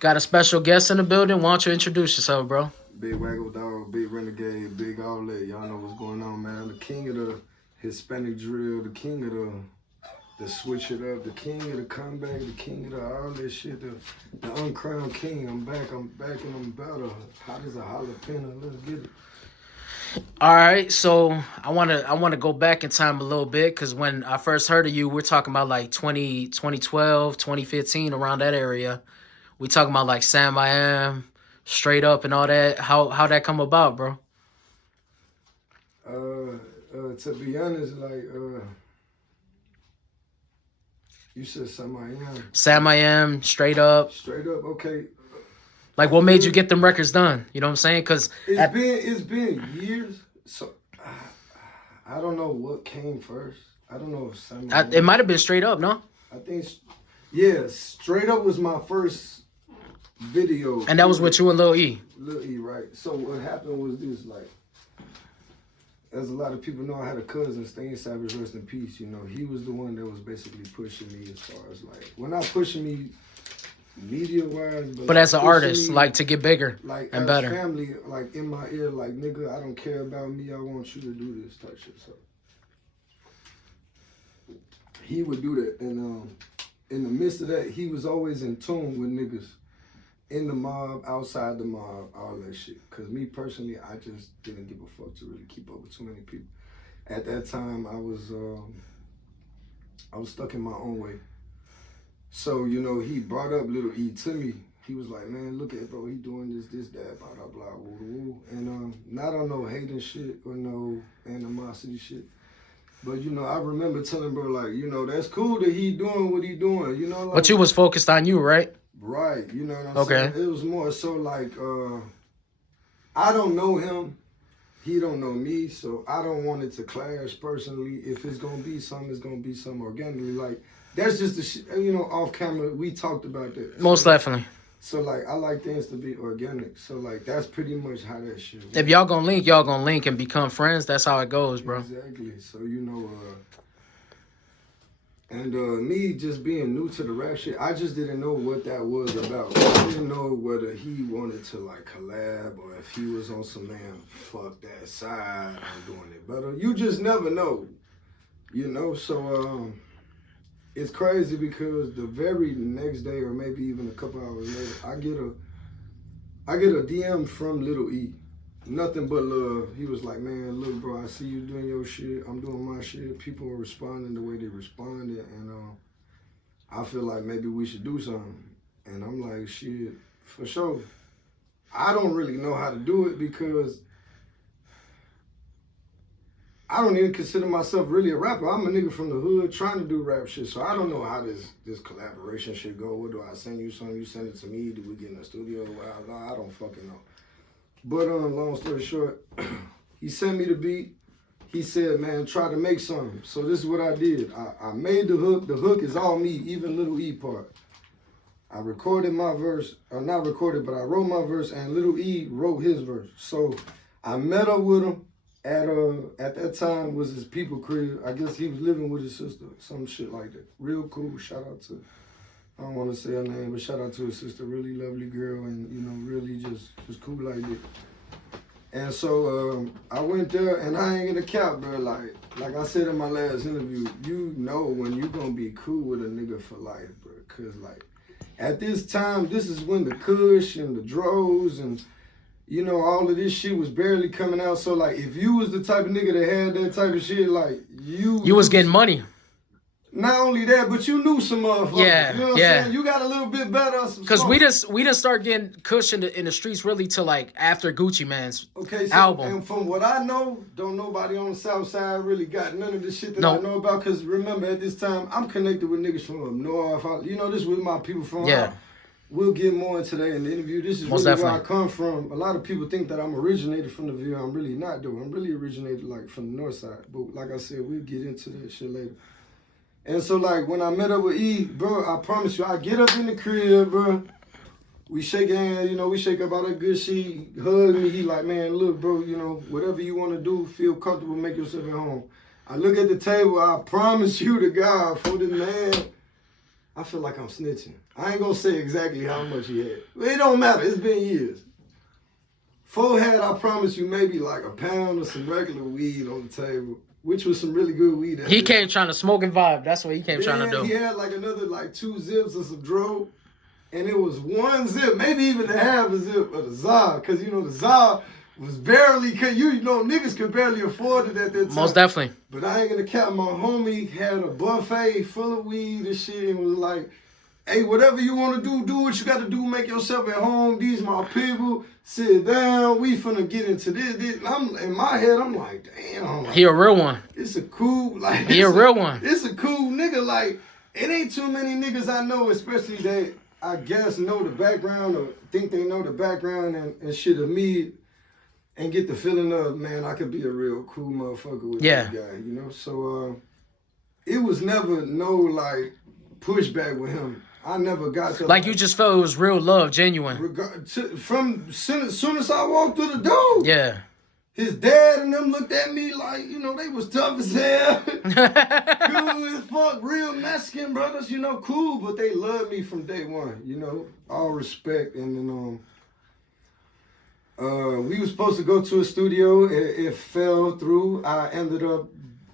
Got a special guest in the building. Why don't you introduce yourself, bro? Big Wakko Dawgs, big renegade, big all that. Y'all know what's going on, man. The king of the Hispanic drill, the king of the switch it up, the king of the comeback, the king of the all that shit, the uncrowned king. I'm back and I'm better. Hot as a jalapeno. Let's get it. All right, so I wanna go back in time a little bit because when I first heard of you, we're talking about like 2012, 2015, around that area. We talking about like Sam I Am, Straight Up, and all that. How that come about, bro? To be honest, you said Sam I Am. Sam I Am, Straight Up. Straight up, okay. Like, what made you get them records done? You know what I'm saying? Because it's been years, so I don't know what came first. I don't know if Sam I Am. it might have been Straight Up, no? I think, yeah, Straight Up was my first video. And that was with you and Lil E. Lil E, right. So what happened was this, like, as a lot of people know, I had a cousin, Stain Savage, rest in peace. You know, he was the one that was basically pushing me as far as, like, well, not pushing me media-wise, but as an artist, like, to get bigger, like, and as better. Family, like, in my ear, like, nigga, I don't care about me. I want you to do this type shit. So he would do that, and in the midst of that, he was always in tune with niggas in the mob, outside the mob, all that shit. Cause me personally, I just didn't give a fuck to really keep up with too many people. At that time, I was stuck in my own way. So, you know, he brought up Little E to me. He was like, man, look at bro, he doing this, that, blah, blah, blah, woo, woo. And not on no hating shit or no animosity shit. But, you know, I remember telling bro, like, you know, that's cool that he doing what he doing, you know? Like, but you was focused on you, right? Right, you know what I'm saying? It was more so like, I don't know him, he don't know me, so I don't want it to clash personally. If it's gonna be something, it's gonna be something organically. Like, that's just the shit, you know, off camera, we talked about that. Most definitely. So, like, I like things to be organic. So, like, that's pretty much how that shit works. If y'all gonna link and become friends. That's how it goes, bro. Exactly. So, you know, and me just being new to the rap shit, I just didn't know what that was about. I didn't know whether he wanted to like collab or if he was on some man, fuck that side, I'm doing it better. You just never know, you know? So it's crazy because the very next day or maybe even a couple hours later, I get a DM from Little E. Nothing but love. He was like, man, look, bro, I see you doing your shit. I'm doing my shit. People are responding the way they responded. And I feel like maybe we should do something. And I'm like, shit, for sure. I don't really know how to do it because I don't even consider myself really a rapper. I'm a nigga from the hood trying to do rap shit. So I don't know how this collaboration should go. What do I send you something? You send it to me? Do we get in the studio? Well, I don't fucking know. But long story short, he sent me the beat. He said, man, try to make something. So this is what I did. I made the hook. The hook is all me, even Little E part. I recorded my verse, or not recorded, but I wrote my verse, and Little E wrote his verse. So I met up with him at that time was his people crib. I guess he was living with his sister, some shit like that. Real cool. Shout out to, I don't want to say her name, but shout out to his sister, really lovely girl, and you know, really just cool like that. And so I went there, and I ain't gonna cap, bro. Like I said in my last interview, you know when you gonna be cool with a nigga for life, bro. Cause like at this time, this is when the kush and the dros and you know all of this shit was barely coming out. So like if you was the type of nigga that had that type of shit, like you was getting money. Not only that, but you knew some motherfuckers. Yeah, you know what I'm saying? You got a little bit better. Because we didn't start getting kush in the streets really till like after Gucci Mane's album. And from what I know, don't nobody on the South Side really got none of the shit that I know about. Because remember, at this time, I'm connected with niggas from up north. You know, this with my people from we'll get more into that in the interview. This is really where I come from. A lot of people think that I'm originated from the Ville. I'm really not, though. I'm really originated like from the north side. But like I said, we'll get into that shit later. And so, like, when I met up with E, bro, I promise you, I get up in the crib, bro. We shake hands, you know, we shake up all that good shit. He hug me. He like, man, look, bro, you know, whatever you want to do, feel comfortable, make yourself at home. I look at the table. I promise you to God, for this man, I feel like I'm snitching. I ain't gonna say exactly how much he had. It don't matter. It's been years. Fo had, I promise you, maybe like a pound of some regular weed on the table, which was some really good weed. He came trying to smoke and vibe. That's what he came trying to do. He had like another like 2 zips of some dro, and it was 1 zip, maybe even a half a zip of the Zah, because you know the Zah was barely, you know, niggas could barely afford it at that time. Most definitely. But I ain't gonna count. My homie had a buffet full of weed and shit, and was like, hey, whatever you want to do what you got to do. Make yourself at home. These my people. Sit down. We finna get into this. I'm in my head. I'm like, damn. Like, he a real one. It's a cool, like. He a real one. It's a cool nigga. Like, it ain't too many niggas I know, especially that I guess know the background or think they know the background and shit of me, and get the feeling of, man, I could be a real cool motherfucker with that guy, you know. So it was never no like pushback with him. I never got to like you just felt it was real love, genuine. From soon as I walked through the door. Yeah. His dad and them looked at me like, you know, they was tough as hell. Cool as fuck, real Mexican brothers, you know, cool, but they loved me from day one, you know, all respect. And then we was supposed to go to a studio. It fell through.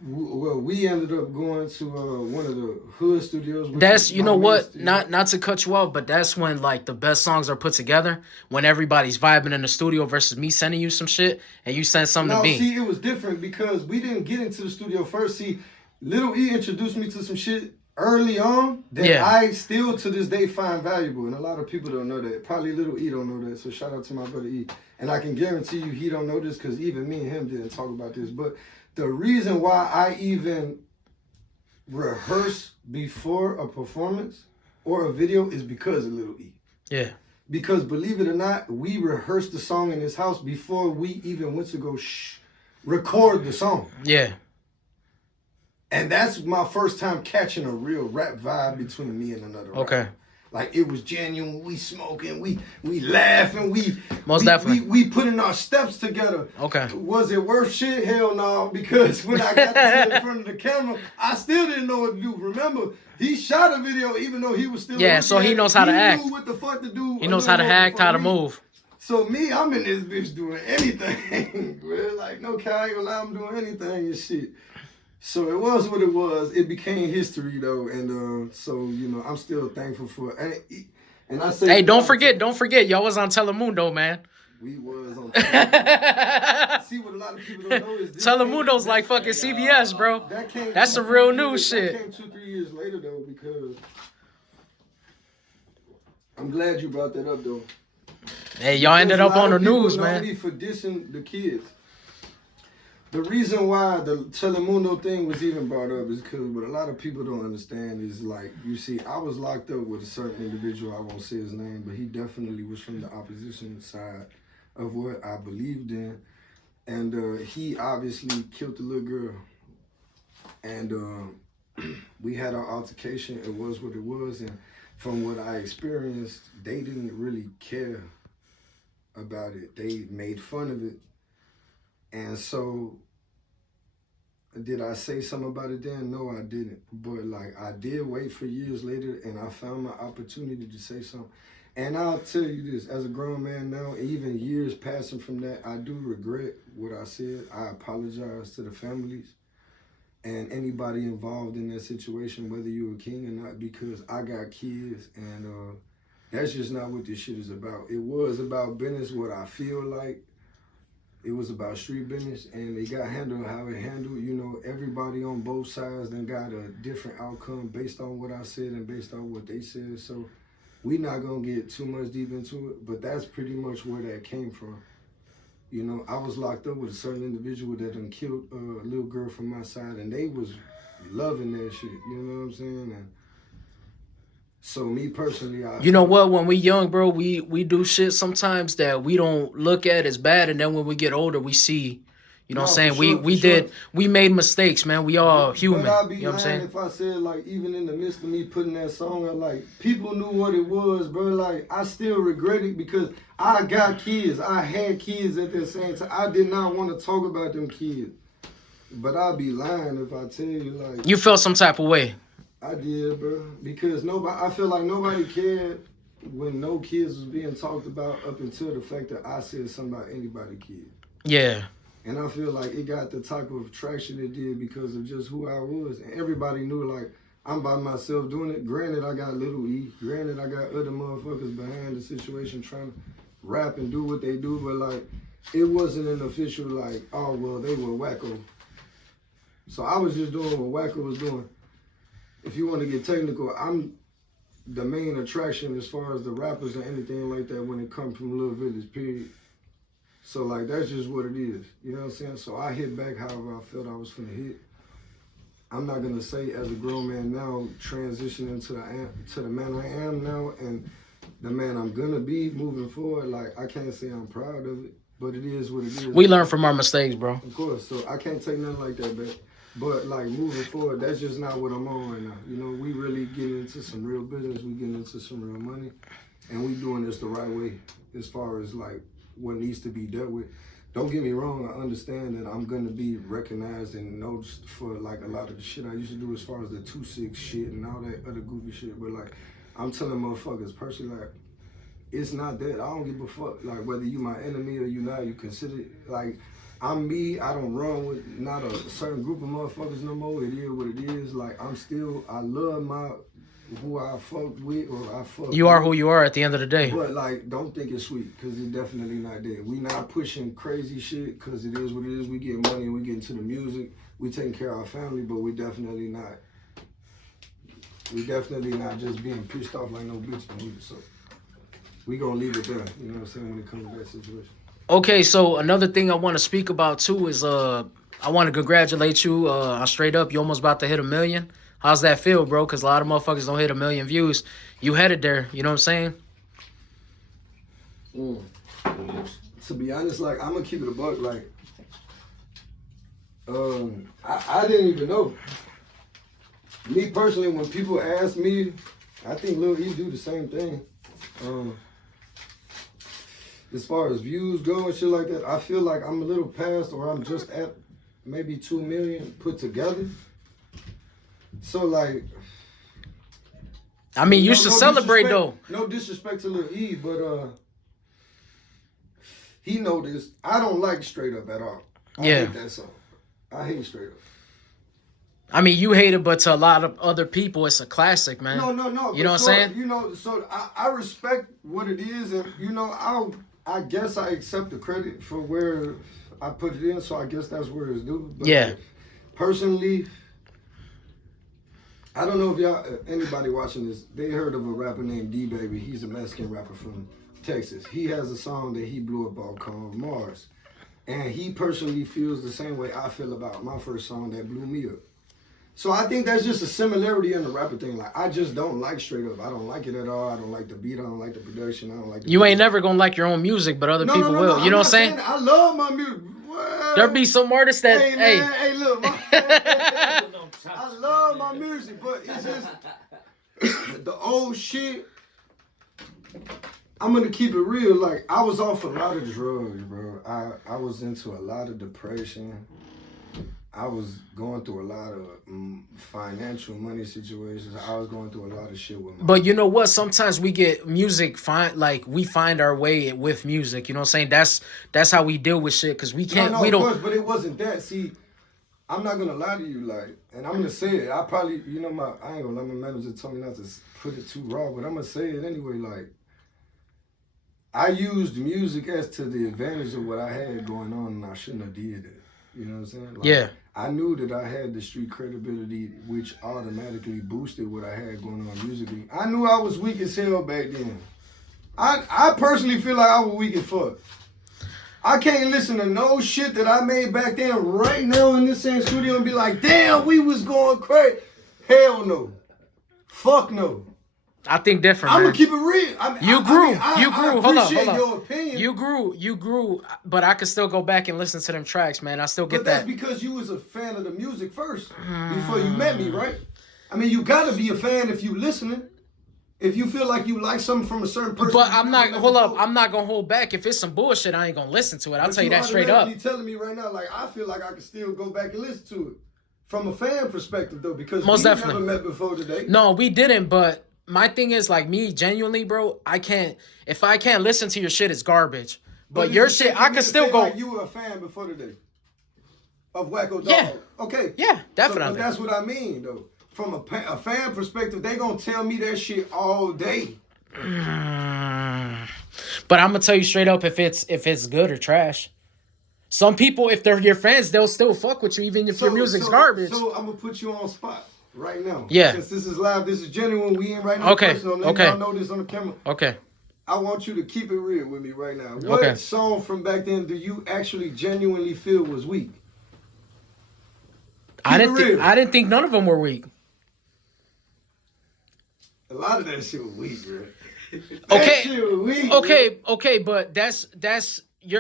We ended up going to one of the hood studios. That's, you know what, not to cut you off, but that's when like the best songs are put together, when everybody's vibing in the studio versus me sending you some shit and you send something to me. See, it was different because we didn't get into the studio first. See, Lil E introduced me to some shit early on that I still to this day find valuable, and a lot of people don't know that. Probably Lil E don't know that, so shout out to my brother E. And I can guarantee you he don't know this because even me and him didn't talk about this. But the reason why I even rehearse before a performance or a video is because of Lil E. Yeah. Because believe it or not, we rehearsed the song in his house before we even went to go record the song. Yeah. And that's my first time catching a real rap vibe between me and another rapper. Okay. Like, it was genuine. We smoking, we laughing, we definitely. We putting our steps together. Okay. Was it worth shit? Hell no, because when I got in front of the camera, I still didn't know what to do. Remember, he shot a video even though he was still so he knows how to act. He knew what the fuck to do. He knows how to act, how to move. So me, I'm in this bitch doing anything. Like, no, I ain't gonna lie, I'm doing anything and shit. So it was what it was. It became history though, and so you know I'm still thankful for it. And I say, hey, don't forget, y'all was on Telemundo, man. We was on Telemundo. See what a lot of people don't know is this Telemundo's like fucking CBS, bro. That's the real news shit. That came 2-3 years later though, because I'm glad you brought that up though. Hey, y'all ended up on the news, man. Me for dissing the kids. The reason why the Telemundo thing was even brought up is because what a lot of people don't understand is, like, you see, I was locked up with a certain individual, I won't say his name, but he definitely was from the opposition side of what I believed in. And he obviously killed the little girl. And we had our altercation. It was what it was. And from what I experienced, they didn't really care about it. They made fun of it. And so, did I say something about it then? No, I didn't. But like, I did wait for years later, and I found my opportunity to say something. And I'll tell you this, as a grown man now, even years passing from that, I do regret what I said. I apologize to the families and anybody involved in that situation, whether you're a king or not, because I got kids, and that's just not what this shit is about. It was about business, what I feel like. It was about street business, and it got handled how it handled. You know, everybody on both sides then got a different outcome based on what I said and based on what they said. So we not gonna get too much deep into it, but that's pretty much where that came from. You know, I was locked up with a certain individual that done killed a little girl from my side, and they was loving that shit. You know what I'm saying? And so me personally, you know what? When we young, bro, we do shit sometimes that we don't look at as bad, and then when we get older, we see. You know what I'm saying? We made mistakes, man. We all human. But I'd be you know what I'm saying? If I said, like, even in the midst of me putting that song out, like, people knew what it was, bro. Like, I still regret it because I got kids. I had kids at that same time. I did not want to talk about them kids. But I'd be lying if I tell you, like, you felt some type of way. I did, bro. Because I feel like nobody cared when no kids was being talked about up until the fact that I said something about anybody kid. Yeah. And I feel like it got the type of traction it did because of just who I was. And everybody knew, like, I'm by myself doing it. Granted, I got Little E. Granted, I got other motherfuckers behind the situation trying to rap and do what they do. But, like, it wasn't an official, like, oh, well, they were Wakko. So I was just doing what Wakko was doing. If you want to get technical, I'm the main attraction as far as the rappers or anything like that when it comes from Little Village, period. So, like, that's just what it is. You know what I'm saying? So I hit back however I felt I was finna hit. I'm not gonna say as a grown man now, transitioning to the man I am now and the man I'm gonna be moving forward. Like, I can't say I'm proud of it, but it is what it is. We learn from our mistakes, bro. Of course. So I can't take nothing like that back. But, like, moving forward, that's just not what I'm on right now. You know, we really getting into some real business. We getting into some real money. And we doing this the right way as far as, like, what needs to be dealt with. Don't get me wrong, I understand that I'm gonna be recognized and noticed for like a lot of the shit I used to do as far as the 2-6 shit and all that other goofy shit. But like, I'm telling motherfuckers personally, like, it's not that. I don't give a fuck. Like, whether you my enemy or you not, you consider it. Like, I'm me. I don't run with not a certain group of motherfuckers no more. It is what it is. Like, I love who I fuck with or I fuck You with. are who you are at the end of the day. But, like, don't think it's sweet, because it's definitely not there. We not pushing crazy shit, because it is what it is. We get money, we get into the music, we taking care of our family, but we definitely not just being pissed off like no bitch either. So we gonna leave it there, you know what I'm saying, when it comes to that situation. Okay, so another thing I want to speak about too is I want to congratulate you. Straight up, you almost about to hit 1 million. How's that feel, bro? Because a lot of motherfuckers don't hit 1 million views. You headed there, you know what I'm saying? To be honest, like, I'm gonna keep it a buck. Like, I didn't even know. Me personally, when people ask me, I think Lil E do the same thing. As far as views go and shit like that, I feel like I'm a little past, or I'm just at maybe 2 million put together. So, like, I mean, you should celebrate though. No disrespect to Lil E, but he know this. I don't like Straight Up at all. I hate that song. I hate Straight Up. I mean, you hate it, but to a lot of other people, it's a classic, man. No. You know what I'm saying? You know, so I respect what it is, and you know, I guess I accept the credit for where I put it in. So I guess that's where it's due. But yeah. Like, personally, I don't know if anybody watching this, they heard of a rapper named D-Baby. He's a Mexican rapper from Texas. He has a song that he blew up on called Mars. And he personally feels the same way I feel about my first song that blew me up. So I think that's just a similarity in the rapper thing. Like, I just don't like Straight Up. I don't like it at all. I don't like the beat. I don't like the production. I don't like the You ain't never gonna like your own music, but other people will. You know what I'm saying? I love my music. What? There be some artists that, hey, look. I love my music, but it's just the old shit. I'm gonna keep it real. Like, I was off a lot of drugs, bro. I was into a lot of depression. I was going through a lot of financial money situations. I was going through a lot of shit with my... But you know what? Sometimes we get music, we find our way with music. You know what I'm saying? That's how we deal with shit, because we can't... No, of course, but it wasn't that. See, I'm not going to lie to you, like, and I'm going to say it. I probably, you know, I ain't going to let my manager tell me not to put it too raw, but I'm going to say it anyway. Like, I used music as to the advantage of what I had going on, and I shouldn't have did it. You know what I'm saying? Like, yeah. I knew that I had the street credibility, which automatically boosted what I had going on musically. I knew I was weak as hell back then. I personally feel like I was weak as fuck. I can't listen to no shit that I made back then right now in this same studio and be like, damn, we was going crazy. Hell no. Fuck no. I think different, I'm man. gonna keep it real. You grew. Hold on. Your opinion. You grew, but I could still go back and listen to them tracks, man. I still get but that. That's because you was a fan of the music first before you met me, right? I mean, you gotta be a fan if you listening. If you feel like you like something from a certain person. But I'm not. Hold up. I'm not gonna hold back. If it's some bullshit, I ain't gonna listen to it. I'll tell you that straight up. You're telling me right now, like, I feel like I can still go back and listen to it From a fan perspective, though, because Most we definitely. never met before today. No, we didn't. But my thing is, like, me, genuinely, bro, if I can't listen to your shit, it's garbage. But your it's the shit, same for I me can to still say, go. like, you were a fan before today of Wakko Dawgs. Yeah. Okay. Yeah, So, definitely. but that's what I mean, though. From a fan perspective, they gonna tell me that shit all day. But I'm gonna tell you straight up if it's good or trash. Some people, if they're your fans, they'll still fuck with you even if your music's garbage. So I'm gonna put you on spot right now. Yeah. Since this is live, this is genuine. We ain't right now. Okay. Personal. I'm letting Okay. y'all know this on the camera. Okay. I want you to keep it real with me right now. What Okay. song from back then do you actually genuinely feel was weak? I didn't think none of them were weak. A lot of that shit was weak, bro. Okay, but that's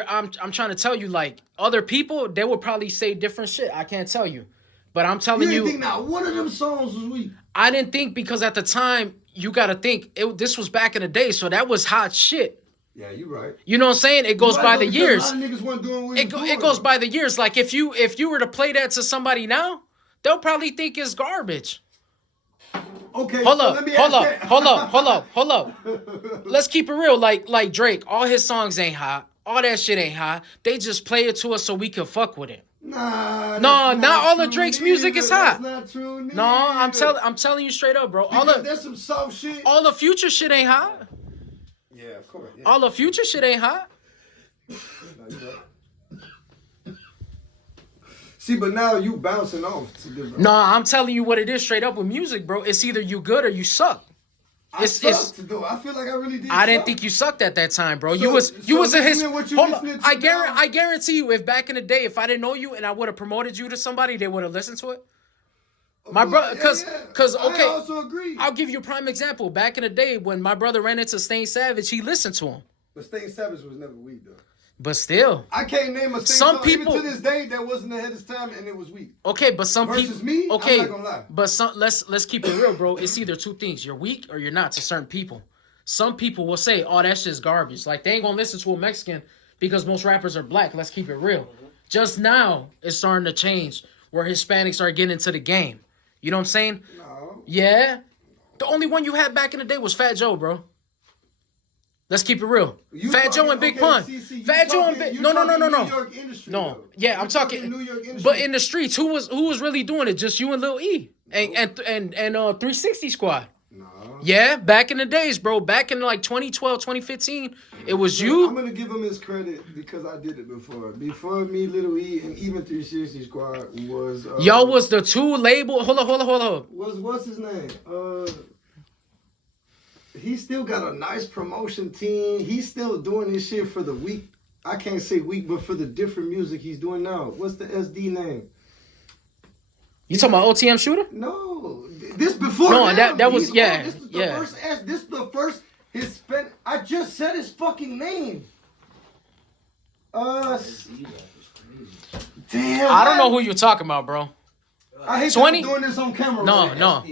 I'm trying to tell you, like, other people, they would probably say different shit. I can't tell you. But I'm telling You you, didn't think not one of them songs was weak. I didn't think because at the time, you gotta think, this was back in the day, so that was hot shit. Yeah, you're right. You know what I'm saying? It goes by the years. A lot of niggas weren't doing what It goes by the years. Like, if you were to play that to somebody now, they'll probably think it's garbage. Okay, Hold so up, let me hold ask up, that. hold up. Let's keep it real. Like Drake, all his songs ain't hot. All that shit ain't hot. They just play it to us so we can fuck with it. Nah, No, not all true of Drake's neither. music is hot. That's not true neither. No, I'm telling you straight up, bro. Because there's some soft shit. All the Future shit ain't hot. Yeah, of course. Yeah. All the Future shit ain't hot. No, you're right. See, but now you bouncing off to different. No, I'm telling you what it is straight up with music, bro. It's either you good or you suck. I sucked though. I feel like I really did. I didn't think you sucked at that time, bro. You So was in his. listening what you Hold on. listening to now- I guarantee you, if back in the day, if I didn't know you and I would have promoted you to somebody, they would have listened to it. My brother, because okay, I also agree. I'll give you a prime example. Back in the day, when my brother ran into Stain Savage, he listened to him. But Stain Savage was never weak though. But still, I can't name a Stain Some song people- even to this day that wasn't ahead of its time and it was weak. okay, but some Versus people, me, okay, I'm not gonna lie. but let's keep it real, bro. It's either two things: you're weak or you're not to certain people. Some people will say, "Oh, that shit's garbage." Like, they ain't gonna listen to a Mexican because most rappers are black. Let's keep it real. Just now, it's starting to change where Hispanics are getting into the game. You know what I'm saying? No. Yeah. The only one you had back in the day was Fat Joe, bro. Let's keep it real. Fat Joe and Big Pun. Fat Joe and Big. No. New York industry, No. though. Yeah, I'm You're talking. New York industry. But in the streets, who was really doing it? Just you and Lil E and 360 Squad. No. Yeah, back in the days, bro. Back in like 2012, 2015, it was I'm you. gonna give him his credit because I did it before. Before me, Little E, and even 360 Squad was. Y'all was the two label. Hold on. What's his name? He still got a nice promotion team. He's still doing this shit for the week. I can't say week, but for the different music he's doing now. What's the SD name? You talking about OTM Shooter? No, this before. No, him. that was He's yeah, This is the yeah. first. This is the first. Hispanic. I just said his fucking name. Damn. I don't know who you're talking about, bro. I hate 20? doing this on camera. No, right? no.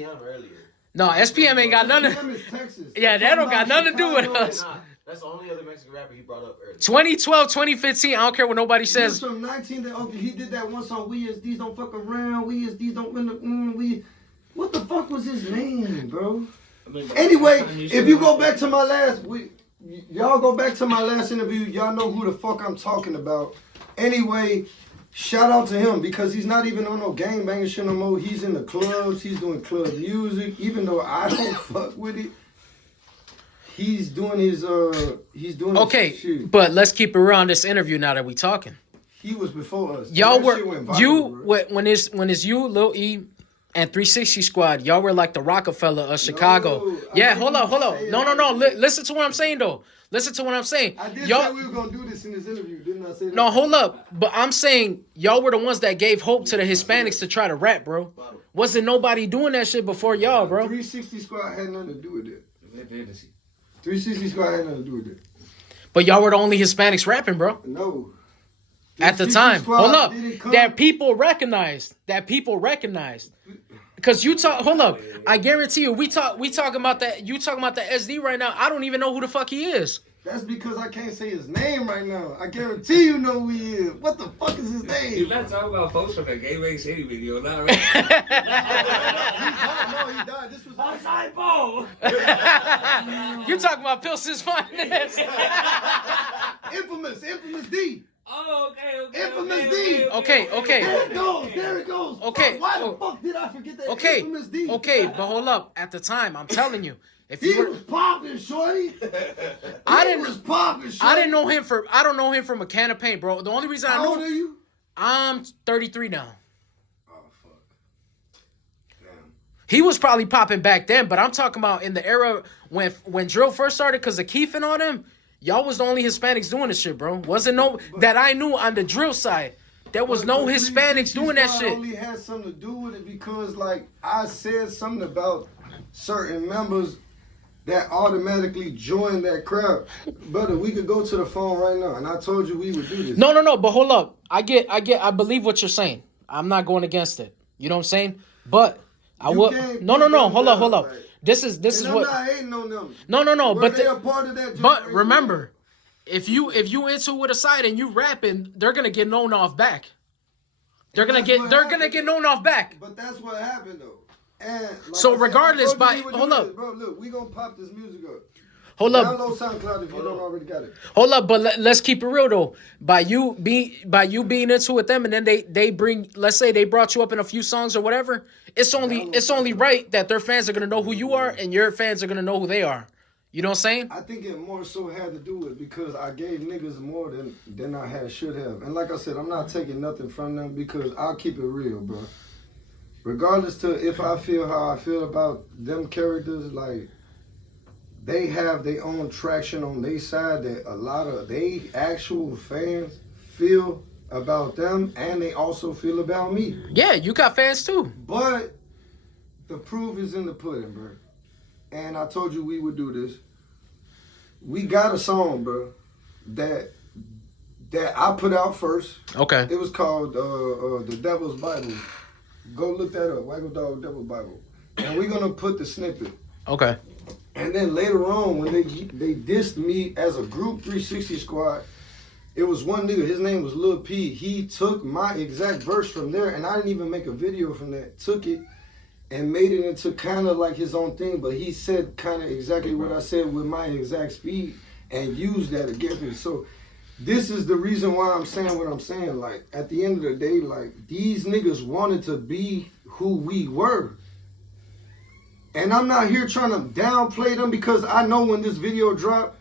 No, SPM ain't got nothing. SPM is Texas. Yeah, that don't got nothing to do with Chicago. us. That's the only other Mexican rapper he brought up earlier. 2012, 2015, I don't care what nobody He's says. from 19. Okay, he did that one song. We is these don't fuck around. We is these don't win the. We. What the fuck was his name, bro? Anyway, if you go back to my last, y'all go back to my last interview. Y'all know who the fuck I'm talking about. Anyway, shout out to him because he's not even on no gangbanging shit no more. He's in the clubs. He's doing club music. Even though I don't fuck with it, he's doing his Okay, his shit. but let's keep it real on this interview now that we talking. He was before us. Y'all That were shit went viral, bro. when it's you, Lil E, and 360 Squad. Y'all were like the Rockefeller of Chicago. I Yeah, didn't hold up. say No. that. Listen to what I'm saying though. Listen to what I'm saying. I did Y'all, say we were gonna do this in this interview, didn't I say that? no, hold up. But I'm saying y'all were the ones that gave hope to the Hispanics to try to rap, bro. Wasn't nobody doing that shit before y'all, bro. 360 Squad had nothing to do with it. 360 Squad had nothing to do with it. But y'all were the only Hispanics rapping, bro. No. At the 360 time. Squad Hold up. didn't come- That people recognized. Because you talk, hold up. I guarantee you, we talking about that. You talking about the SD right now. I don't even know who the fuck he is. That's because I can't say his name right now. I guarantee you know who he is. What the fuck is his name? You're not talking about folks from the Game City video, not right? He died. This was You're talking about Pilsen's finest. infamous D. Oh, okay. Infamous D. Okay. There it goes. Okay. Why the fuck did I forget that? Okay. Infamous D. Okay, but hold up. At the time, I'm telling you, if He you were, was popping, shorty. I He was popping, shorty. I don't know him from a can of paint, bro. The only reason I How old know are you? I'm 33 now. Oh fuck. Damn. He was probably popping back then, but I'm talking about in the era when drill first started, because of Keith and all them. Y'all was the only Hispanics doing this shit, bro. Wasn't no that I knew on the drill side. There was no Hispanics doing that shit. Only had something to do with it because, like, I said something about certain members that automatically joined that crowd. Brother, we could go to the phone right now, and I told you we would do this. No, but hold up. I believe what you're saying. I'm not going against it. You know what I'm saying? But I will. No. Hold up. Right. This is And what. I'm not hating on them. No. Were But they a part of that but generation? remember, if you into with a side and you rapping, they're gonna get known off back. They're gonna get known off back. But that's what happened though. And like So I said, regardless, I told you we would hold do up. this, bro. Look, we gonna pop this music up. Hold up. Download SoundCloud if you don't already got it. Hold up, but let's keep it real though. By you being into with them, and then they bring, let's say they brought you up in a few songs or whatever. It's only right that their fans are gonna know who you are, and your fans are gonna know who they are. You know what I'm saying? I think it more so had to do with because I gave niggas more than I should have. And like I said, I'm not taking nothing from them because I'll keep it real, bro. Regardless to if I feel how I feel about them characters, like they have their own traction on their side that a lot of they actual fans feel about them, and they also feel about me. Yeah, you got fans too. But the proof is in the pudding, bro. And I told you we would do this. We got a song, bro, that I put out first. Okay. It was called The Devil's Bible. Go look that up, Wakko Dawgs Devil's Bible. And we're gonna put the snippet. Okay. And then later on, when they dissed me as a group 360 squad, it was one nigga, his name was Lil P. He took my exact verse from there, and I didn't even make a video from that. Took it and made it into kind of like his own thing, but he said kind of exactly what I said with my exact speed and used that against me. So this is the reason why I'm saying what I'm saying. Like, at the end of the day, like, these niggas wanted to be who we were. And I'm not here trying to downplay them because I know when this video drop,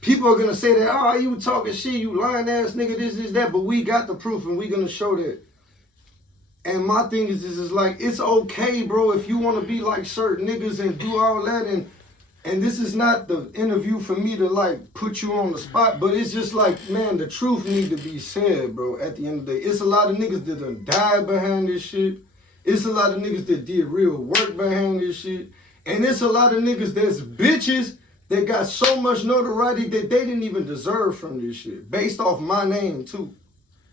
people are going to say that, oh, you talking shit, you lying ass nigga, this, that. But we got the proof and we going to show that. And my thing is like, it's okay, bro, if you want to be like certain niggas and do all that. And this is not the interview for me to, like, put you on the spot. But it's just like, man, the truth need to be said, bro, at the end of the day. It's a lot of niggas that done died behind this shit. It's a lot of niggas that did real work behind this shit. And it's a lot of niggas that's bitches that got so much notoriety that they didn't even deserve from this shit. Based off my name, too.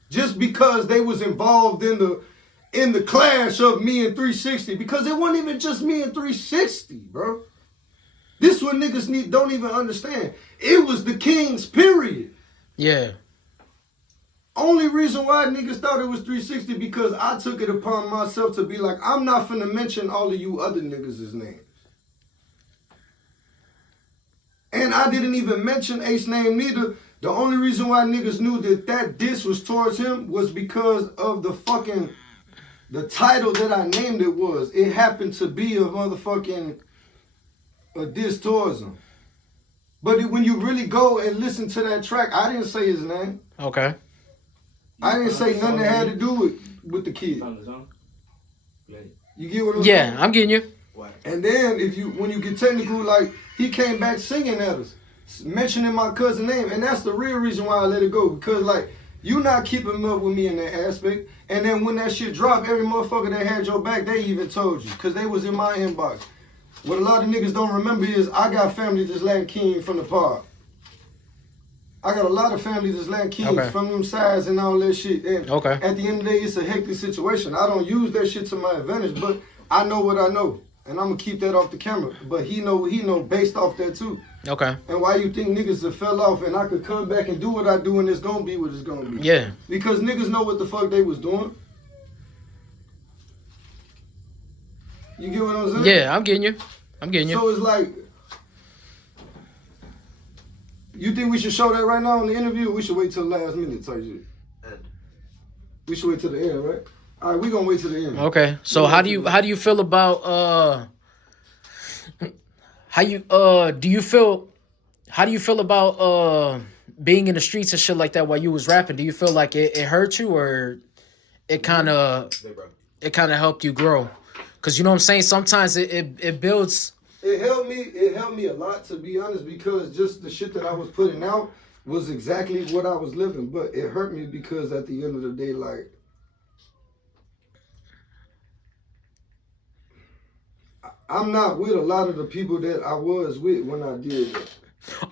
Just because they was involved in the clash of me and 360. Because it wasn't even just me and 360, bro. This what niggas don't even understand. It was the Kings, period. Yeah. Only reason why niggas thought it was 360 because I took it upon myself to be like, I'm not finna mention all of you other niggas' names. And I didn't even mention Ace's name neither. The only reason why niggas knew that diss was towards him was because of the title that I named it was. It happened to be a diss towards him. But when you really go and listen to that track, I didn't say his name. Okay. I didn't say nothing that had to do with the kid. You get what I'm saying? Yeah, I'm getting you. And then when you get technical, like, he came back singing at us, mentioning my cousin's name, and that's the real reason why I let it go. Because, like, you not keeping up with me in that aspect. And then when that shit dropped, every motherfucker that had your back, they even told you. Because they was in my inbox. What a lot of niggas don't remember is I got family that's Latin King from the park. I got a lot of family that's Latin Kings from them sides and all that shit. And at the end of the day, it's a hectic situation. I don't use that shit to my advantage, but I know what I know. And I'm gonna keep that off the camera. But he know based off that too. Okay. And why you think niggas have fell off and I could come back and do what I do and it's gonna be what it's gonna be. Yeah. Because niggas know what the fuck they was doing. You get what I'm saying? Yeah, I'm getting you. So it's like, you think we should show that right now in the interview, or we should wait till the last minute type shit? We should wait till the end, right? All right, we gonna wait till the end. Okay. So how do you feel about how do you feel about being in the streets and shit like that while you was rapping? Do you feel like it hurt you, or it kind of helped you grow? Cause you know what I'm saying. Sometimes it builds. It helped me a lot, to be honest, because just the shit that I was putting out was exactly what I was living. But it hurt me because at the end of the day, like, I'm not with a lot of the people that I was with when I did that.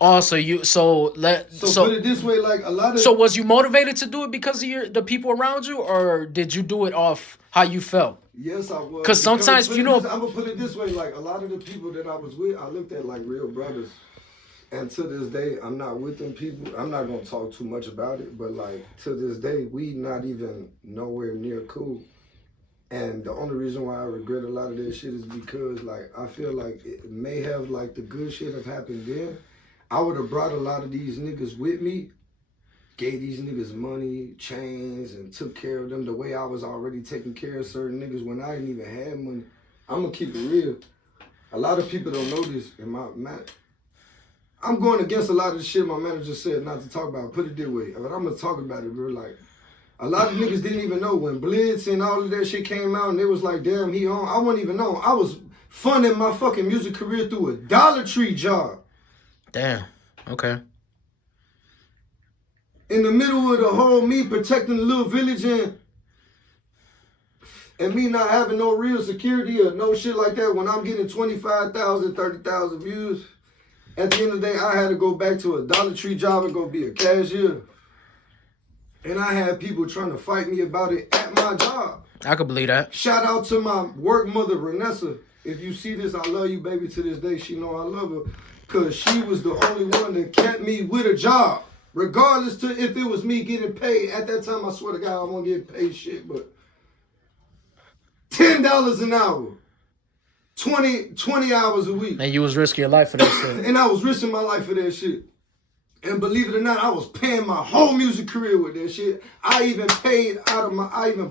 Oh, so put it this way, like a lot of. So was you motivated to do it because of the people around you, or did you do it off how you felt? Yes, I was. Because sometimes, I'm gonna put it this way, like a lot of the people that I was with, I looked at like real brothers. And to this day, I'm not with them people. I'm not gonna talk too much about it, but like to this day, we not even nowhere near cool. And the only reason why I regret a lot of that shit is because like I feel like it may have like the good shit have happened then. I would have brought a lot of these niggas with me, gave these niggas money, chains, and took care of them the way I was already taking care of certain niggas when I didn't even have money. I'm gonna keep it real. A lot of people don't know this. I'm going against a lot of the shit my manager said not to talk about. Put it this way, but I'm gonna talk about it, bro. Like, a lot of niggas didn't even know when Blitz and all of that shit came out, and they was like, damn, he on. I wouldn't even know. I was funding my fucking music career through a Dollar Tree job. Damn. Okay. In the middle of the whole me protecting the little village and me not having no real security or no shit like that, when I'm getting 25,000, 30,000 views, at the end of the day, I had to go back to a Dollar Tree job and go be a cashier. And I had people trying to fight me about it at my job. I could believe that. Shout out to my work mother, Renessa. If you see this, I love you, baby, to this day. She know I love her. Because she was the only one that kept me with a job. Regardless to if it was me getting paid. At that time, I swear to God, I won't get paid shit, but $10 an hour. 20 hours a week. And you was risking your life for that shit. And I was risking my life for that shit. And believe it or not, I was paying my whole music career with that shit. I even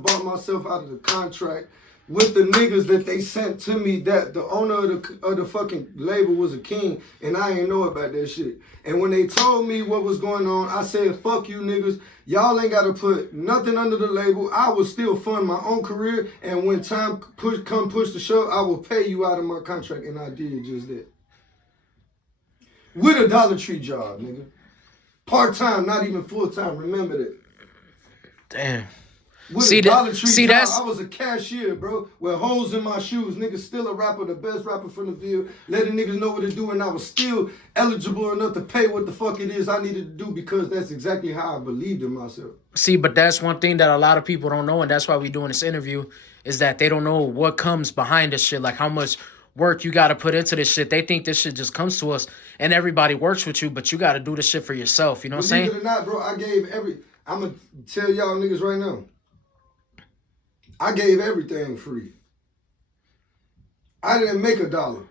bought myself out of the contract with the niggas that they sent to me, that the owner of the fucking label was a king, and I ain't know about that shit. And when they told me what was going on, I said, fuck you niggas. Y'all ain't got to put nothing under the label. I will still fund my own career, and when time push the shove, I will pay you out of my contract. And I did just that. With a Dollar Tree job, nigga. Part-time, not even full-time. Remember that. Damn. With a Dollar Tree job, I was a cashier, bro, with holes in my shoes. Niggas still a rapper, the best rapper from the field, letting niggas know what to do, and I was still eligible enough to pay what the fuck it is I needed to do because that's exactly how I believed in myself. See, but that's one thing that a lot of people don't know, and that's why we doing this interview, is that they don't know what comes behind this shit, like how much work you got to put into this shit. They think this shit just comes to us, and everybody works with you, but you got to do this shit for yourself, you know what I'm saying? Believe it or not, bro, I'm going to tell y'all niggas right now, I gave everything free. I didn't make $1.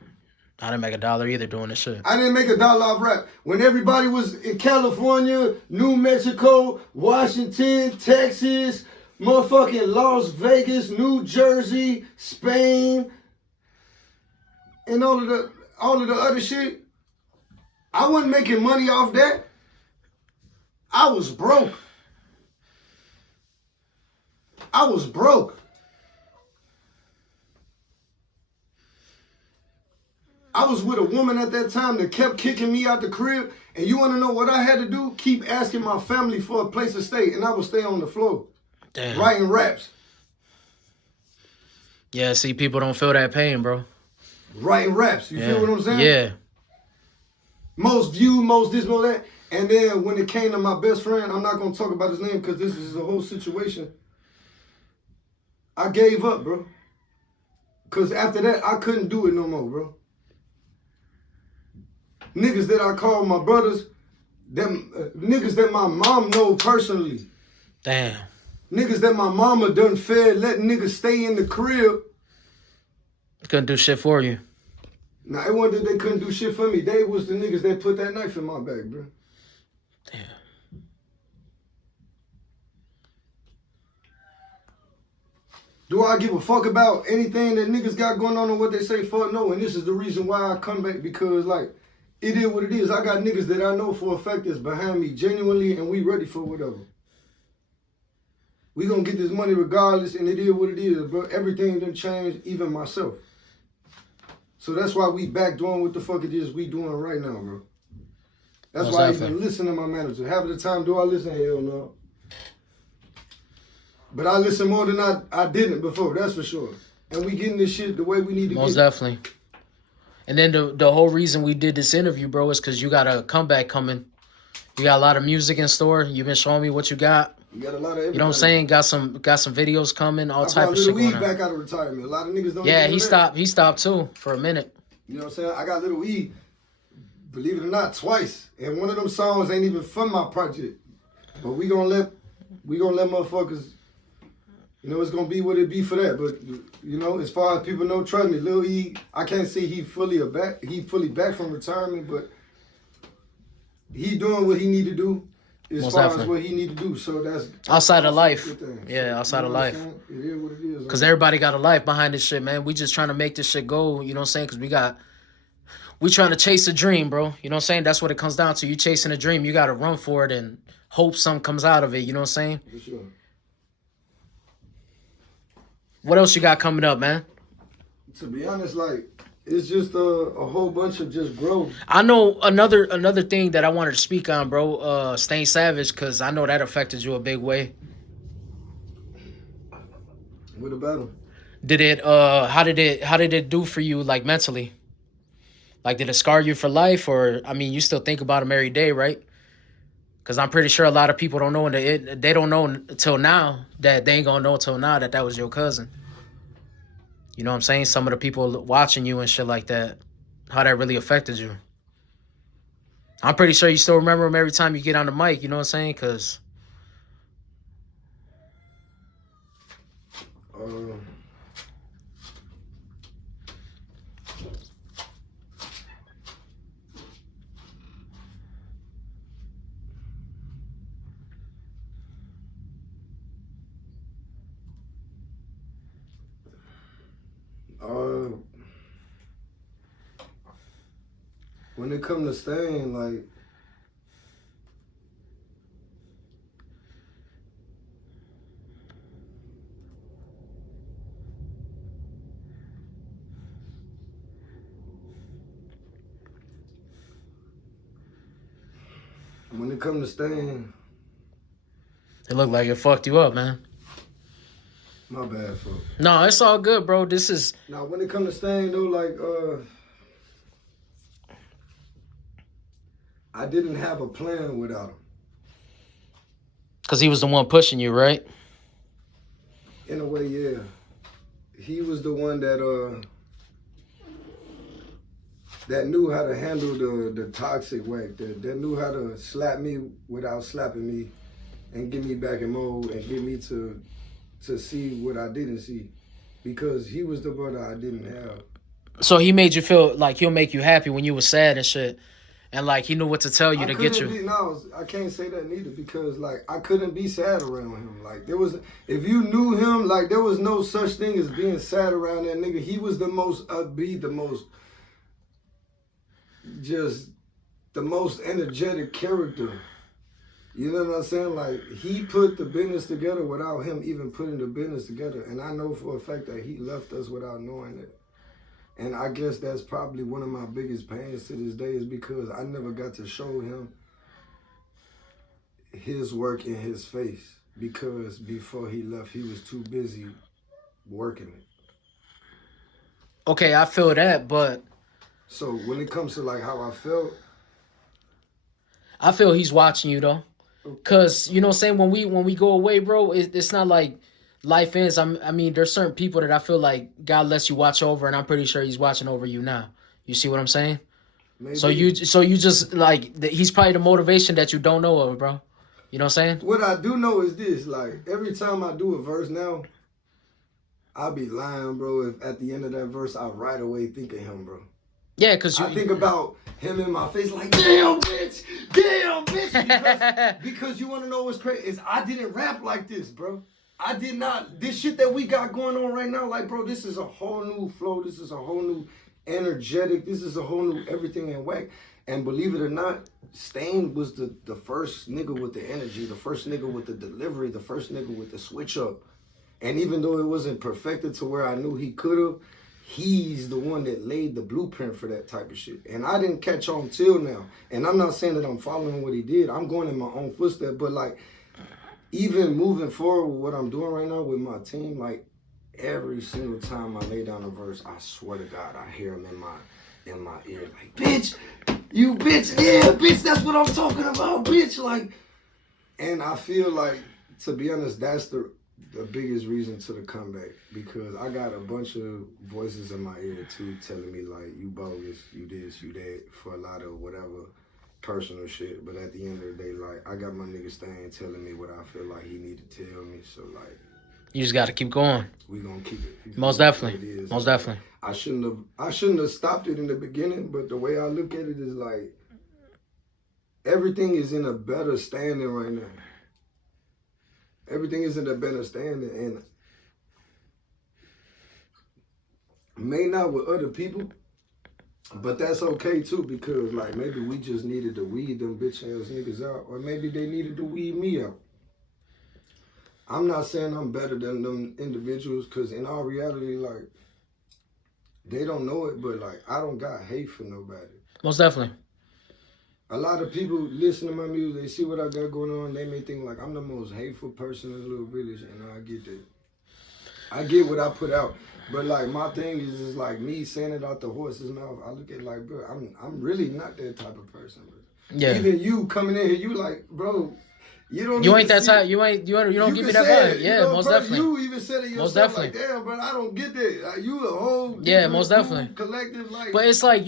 I didn't make $1 either doing this shit. I didn't make $1 off rap. When everybody was in California, New Mexico, Washington, Texas, motherfucking Las Vegas, New Jersey, Spain, and all of the other shit, I wasn't making money off that. I was broke. I was broke. I was with a woman at that time that kept kicking me out the crib. And you want to know what I had to do? Keep asking my family for a place to stay. And I would stay on the floor. Damn. Writing raps. Yeah, see, people don't feel that pain, bro. Writing raps. You feel what I'm saying? Yeah. Most viewed, most this, most that. And then when it came to my best friend, I'm not going to talk about his name because this is a whole situation. I gave up, bro. Cause after that, I couldn't do it no more, bro. Niggas that I call my brothers, them niggas that my mom know personally. Damn. Niggas that my mama done fed, letting niggas stay in the crib. Couldn't do shit for you. Now, it wasn't that they couldn't do shit for me. They was the niggas that put that knife in my back, bro. Damn. Do I give a fuck about anything that niggas got going on or what they say? Fuck no. And this is the reason why I come back, because, like, it is what it is. I got niggas that I know for a fact that's behind me genuinely, and we ready for whatever. We gonna get this money regardless, and it is what it is, bro. Everything done changed, even myself. So that's why we back doing what the fuck it is we doing right now, bro. That's why I even listen to my manager. Half of the time, do I listen? Hell no. But I listen more than I didn't before, that's for sure. And we getting this shit the way we need to get it. Most definitely. And then the whole reason we did this interview, bro, is because you got a comeback coming. You got a lot of music in store. You've been showing me what you got. You got a lot of everything. You know what I'm saying? Got some videos coming, all type of shit going on. Back out of retirement. A lot of niggas don't. Yeah, he stopped too for a minute. You know what I'm saying? I got Little E, believe it or not, twice. And one of them songs ain't even from my project. But we gonna let motherfuckers, you know, it's gonna be what it be for that. But you know, as far as people know, trust me, Lil E, I can't say he fully back from retirement, but he doing what he need to do as Most far definitely. as what he need to do. So that's Outside of life. good thing. Yeah, outside of life. It is what it is. Because everybody got a life behind this shit, man. We just trying to make this shit go, you know what I'm saying? Because we trying to chase a dream, bro. You know what I'm saying? That's what it comes down to. You chasing a dream. You got to run for it and hope something comes out of it. You know what I'm saying? For sure. What else you got coming up, man? To be honest, like, it's just a whole bunch of just growth. I know another thing that I wanted to speak on, bro. Staying Savage, because I know that affected you a big way. What about him? Did it? How did it do for you, like mentally? Like, did it scar you for life, or I mean, you still think about him every day, right? Because I'm pretty sure a lot of people don't know, and they don't know until now that they ain't gonna know until now that was your cousin. You know what I'm saying? Some of the people watching you and shit like that, how that really affected you. I'm pretty sure you still remember him every time you get on the mic. You know what I'm saying? Because when it come to staying, like, it looked like it fucked you up, man. my bad, fuck. No, it's all good, bro. This is... Now, when it come to staying, though, like, I didn't have a plan without him. Because he was the one pushing you, right? In a way, yeah. He was the one that knew how to handle the toxic whack, that knew how to slap me without slapping me and get me back in mode and get me to see what I didn't see. Because he was the brother I didn't have. So he made you feel like he'll make you happy when you were sad and shit. And like he knew what to tell you to get you. I can't say that neither, because like I couldn't be sad around him. Like if you knew him, like there was no such thing as being sad around that nigga. He was the most upbeat, the most energetic character. You know what I'm saying? Like, he put the business together without him even putting the business together. And I know for a fact that he left us without knowing it. And I guess that's probably one of my biggest pains to this day, is because I never got to show him his work in his face. Because before he left, he was too busy working it. Okay, I feel that, but... So when it comes to like how I felt... I feel he's watching you, though. Because, you know what I'm saying, when we go away, bro, it's not like life is. I mean, there's certain people that I feel like God lets you watch over, and I'm pretty sure He's watching over you now. You see what I'm saying? Maybe. So you just like He's probably the motivation that you don't know of, bro. You know what I'm saying? What I do know is this: like every time I do a verse now, I be lying, bro. If at the end of that verse, I right away think of him, bro. Yeah, because I think about him in my face, like damn bitch, because you want to know what's crazy is I didn't rap like this, bro. I did not. This shit that we got going on right now, like, bro, this is a whole new flow. This is a whole new energetic. This is a whole new everything in whack. And believe it or not, Stain was the first nigga with the energy, the first nigga with the delivery, the first nigga with the switch up. And even though it wasn't perfected to where I knew he could have, he's the one that laid the blueprint for that type of shit. And I didn't catch on till now. And I'm not saying that I'm following what he did. I'm going in my own footsteps. But like, even moving forward with what I'm doing right now with my team, like every single time I lay down a verse, I swear to God, I hear him in my ear, like, bitch, you bitch, yeah, bitch, that's what I'm talking about, bitch. Like, and I feel like, to be honest, that's the biggest reason to the comeback, because I got a bunch of voices in my ear too telling me like, you bogus, you this, you that, for a lot of whatever personal shit. But at the end of the day, like, I got my nigga Stan telling me what I feel like he need to tell me. So like, you just got to keep going. We gonna keep it. Most definitely. Most definitely. I shouldn't have stopped it in the beginning, but the way I look at it is like, everything is in a better standing right now. Everything is in a better standing, and may not with other people, but that's okay too, because like maybe we just needed to weed them bitch ass niggas out, or maybe they needed to weed me out. I'm not saying I'm better than them individuals, because in all reality, like, they don't know it, but like, I don't got hate for nobody. Most definitely. A lot of people listen to my music, they see what I got going on, they may think like I'm the most hateful person in the little village, and I get that. I get what I put out, but like my thing is like me saying it out the horse's mouth. I look at it like, bro, I'm really not that type of person. Bro. Yeah. Even you coming in here, you like, bro, you ain't that type. You don't give me that vibe. Yeah, most definitely. You even said it yourself. Most definitely. Like, damn, bro, I don't get that. Like, you a whole most definitely collective. Like, but it's like,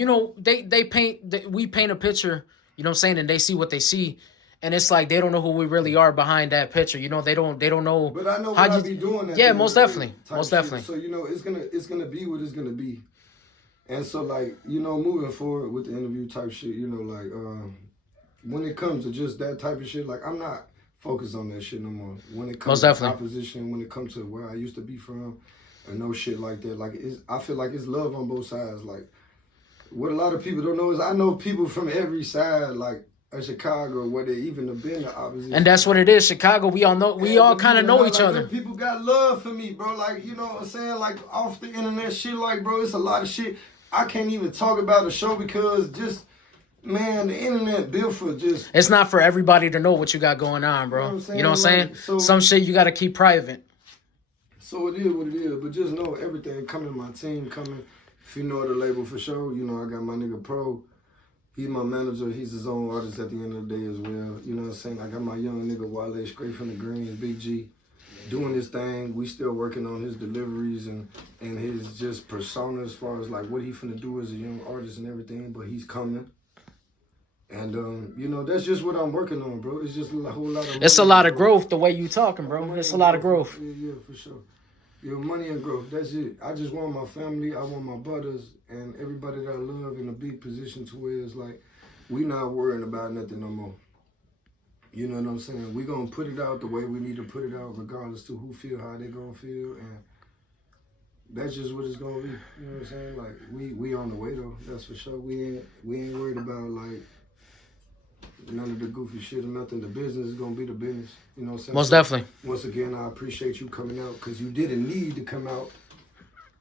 we paint a picture. You know what I'm saying? And they see what they see. And it's like they don't know who we really are behind that picture. You know, they don't know. But I know what I be doing. Yeah, most definitely. Most definitely. So, you know, it's gonna be what it's gonna be. And so, like, you know, moving forward with the interview type shit, you know, like, when it comes to just that type of shit, like, I'm not focused on that shit no more. When it comes to opposition, when it comes to where I used to be from, and no shit like that, like, I feel like it's love on both sides. Like, what a lot of people don't know is I know people from every side, like, of Chicago, where they even have been the opposition. And that's what it is. Chicago, we all kind of know each other. People got love for me, bro. Like, you know what I'm saying? Like, off the internet shit, like, bro, it's a lot of shit. I can't even talk about the show because just, man, the internet built for just... It's not for everybody to know what you got going on, bro. You know what I'm saying? So, some shit you got to keep private. So it is what it is. But just know everything coming, my team coming. If you know the label for sure, you know I got my nigga Pro. He's my manager. He's his own artist at the end of the day as well. You know what I'm saying? I got my young nigga Wale straight from the Greens, Big G, doing his thing. We still working on his deliveries and his just persona as far as like what he finna do as a young artist and everything, but he's coming. And, you know, that's just what I'm working on, bro. It's just a whole lot of... It's a lot of growth the way you talking, bro. It's a lot of growth. Yeah, for sure. Yeah, money and growth, that's it. I just want my family, I want my brothers, and everybody that I love in a big position to where it's like, we not worrying about nothing no more. You know what I'm saying? We gonna put it out the way we need to put it out, regardless to who feel how they gonna feel, and that's just what it's gonna be. You know what I'm saying? Like, we on the way though, that's for sure. We ain't worried about like none of the goofy shit or nothing. The business is gonna be the business. You know what I'm saying? Most definitely. Once again, I appreciate you coming out because you didn't need to come out.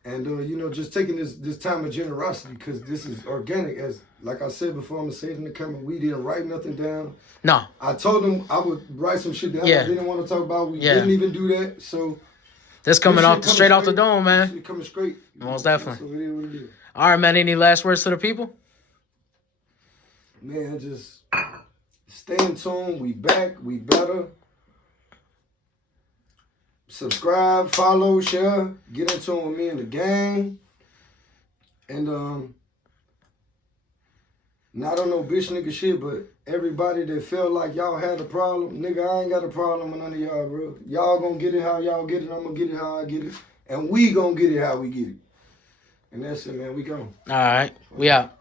And, you know, just taking this time of generosity because this is organic. As like I said before, I'm going to say it in the camera, we didn't write nothing down. No. I told them I would write some shit down I didn't want to talk about. We didn't even do that. So this coming straight off the dome, man. This coming straight. Most definitely. So it is what it is. All right, man. Any last words to the people? Man, just stay in tune. We back. We better. subscribe, follow, share, get into it with me and the gang. And not on no bitch nigga shit, but everybody that felt like y'all had a problem, nigga, I ain't got a problem with none of y'all, bro. Y'all gonna get it how y'all get it, I'm gonna get it how I get it, and we gonna get it how we get it. And that's it, man. We gone. All right, we out.